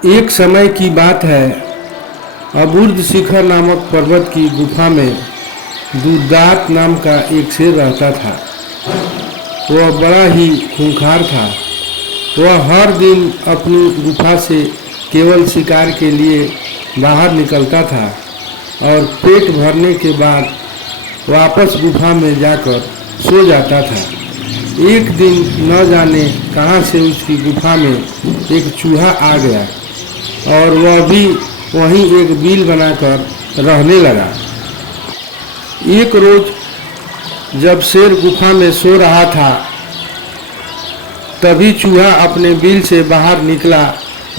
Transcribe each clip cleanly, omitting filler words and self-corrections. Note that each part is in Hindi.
एक समय की बात है, अबुर्द शिखर नामक पर्वत की गुफा में दुर्दांत नाम का एक शेर रहता था। वह बड़ा ही खूंखार था। वह हर दिन अपनी गुफा से केवल शिकार के लिए बाहर निकलता था और पेट भरने के बाद वापस गुफा में जाकर सो जाता था। एक दिन न जाने कहां से उसकी गुफा में एक चूहा आ गया और वह भी वहीं एक बिल बनाकर रहने लगा। एक रोज जब शेर गुफा में सो रहा था, तभी चूहा अपने बिल से बाहर निकला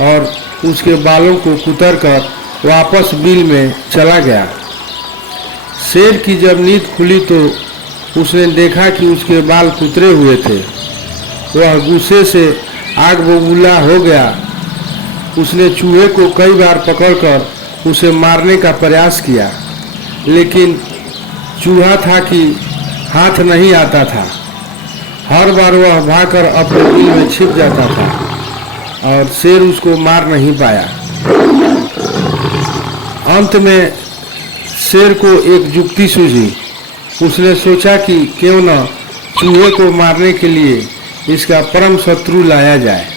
और उसके बालों को कुतरकर वापस बिल में चला गया। शेर की जब नींद खुली तो उसने देखा कि उसके बाल कुतरे हुए थे। वह गुस्से से आग बबूला हो गया। उसने चूहे को कई बार पकड़कर उसे मारने का प्रयास किया, लेकिन चूहा था कि हाथ नहीं आता था। हर बार वह भागकर अपने बिल में छिप जाता था और शेर उसको मार नहीं पाया। अंत में शेर को एक युक्ति सूझी। उसने सोचा कि क्यों न चूहे को मारने के लिए इसका परम शत्रु लाया जाए।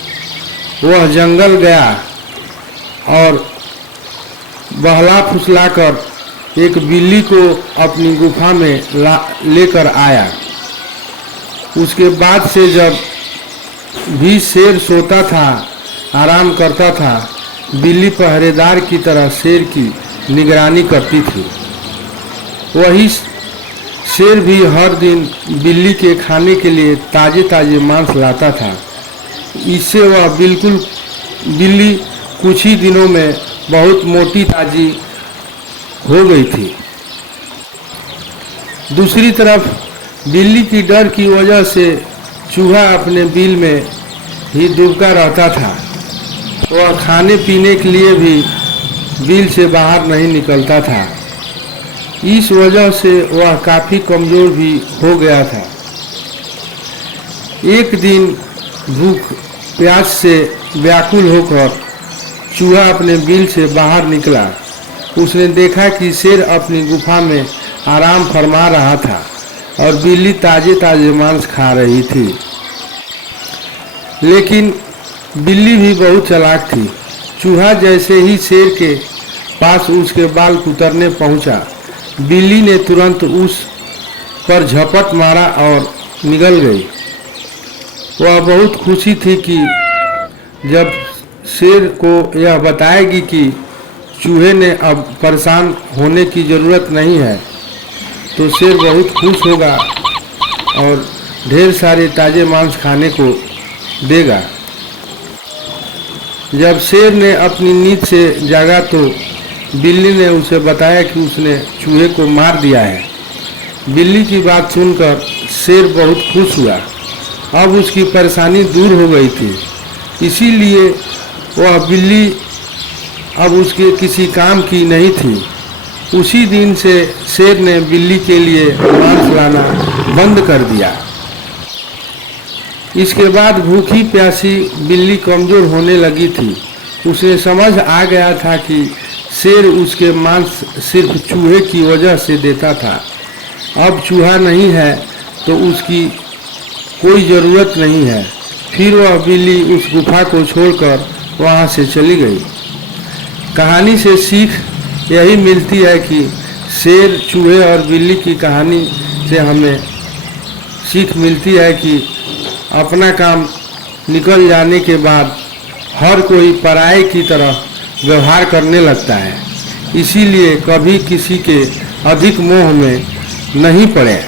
वह जंगल गया और बहला फुसलाकर एक बिल्ली को अपनी गुफा में लेकर आया। उसके बाद से जब भी शेर सोता था, आराम करता था, बिल्ली पहरेदार की तरह शेर की निगरानी करती थी। वही शेर भी हर दिन बिल्ली के खाने के लिए ताजे ताजे मांस लाता था। इससे वह बिल्ली कुछ ही दिनों में बहुत मोटी ताजी हो गई थी। दूसरी तरफ बिल्ली की डर की वजह से चूहा अपने बिल में ही डूबा रहता था। वह खाने पीने के लिए भी बिल से बाहर नहीं निकलता था। इस वजह से वह काफी कमजोर भी हो गया था। एक दिन भूख प्यास से व्याकुल होकर चूहा अपने बिल से बाहर निकला। उसने देखा कि शेर अपनी गुफा में आराम फरमा रहा था और बिल्ली ताजे ताजे मांस खा रही थी। लेकिन बिल्ली भी बहुत चालाक थी। चूहा जैसे ही शेर के पास उसके बाल कुतरने पहुंचा, बिल्ली ने तुरंत उस पर झपट मारा और निगल गई। वह बहुत खुशी थी कि जब शेर को यह बताएगी कि चूहे ने अब परेशान होने की ज़रूरत नहीं है, तो शेर बहुत खुश होगा और ढेर सारे ताजे मांस खाने को देगा। जब शेर ने अपनी नींद से जागा तो बिल्ली ने उसे बताया कि उसने चूहे को मार दिया है। बिल्ली की बात सुनकर शेर बहुत खुश हुआ। अब उसकी परेशानी दूर हो गई थी। इसीलिए वह बिल्ली अब उसके किसी काम की नहीं थी। उसी दिन से शेर ने बिल्ली के लिए मांस लाना बंद कर दिया। इसके बाद भूखी प्यासी बिल्ली कमजोर होने लगी थी। उसे समझ आ गया था कि शेर उसके मांस सिर्फ चूहे की वजह से देता था। अब चूहा नहीं है तो उसकी कोई ज़रूरत नहीं है। फिर वह बिल्ली उस गुफा को छोड़कर वहां से चली गई। कहानी से सीख यही मिलती है कि शेर, चूहे और बिल्ली की कहानी से हमें सीख मिलती है कि अपना काम निकल जाने के बाद हर कोई पराये की तरह व्यवहार करने लगता है। इसीलिए कभी किसी के अधिक मोह में नहीं पड़े।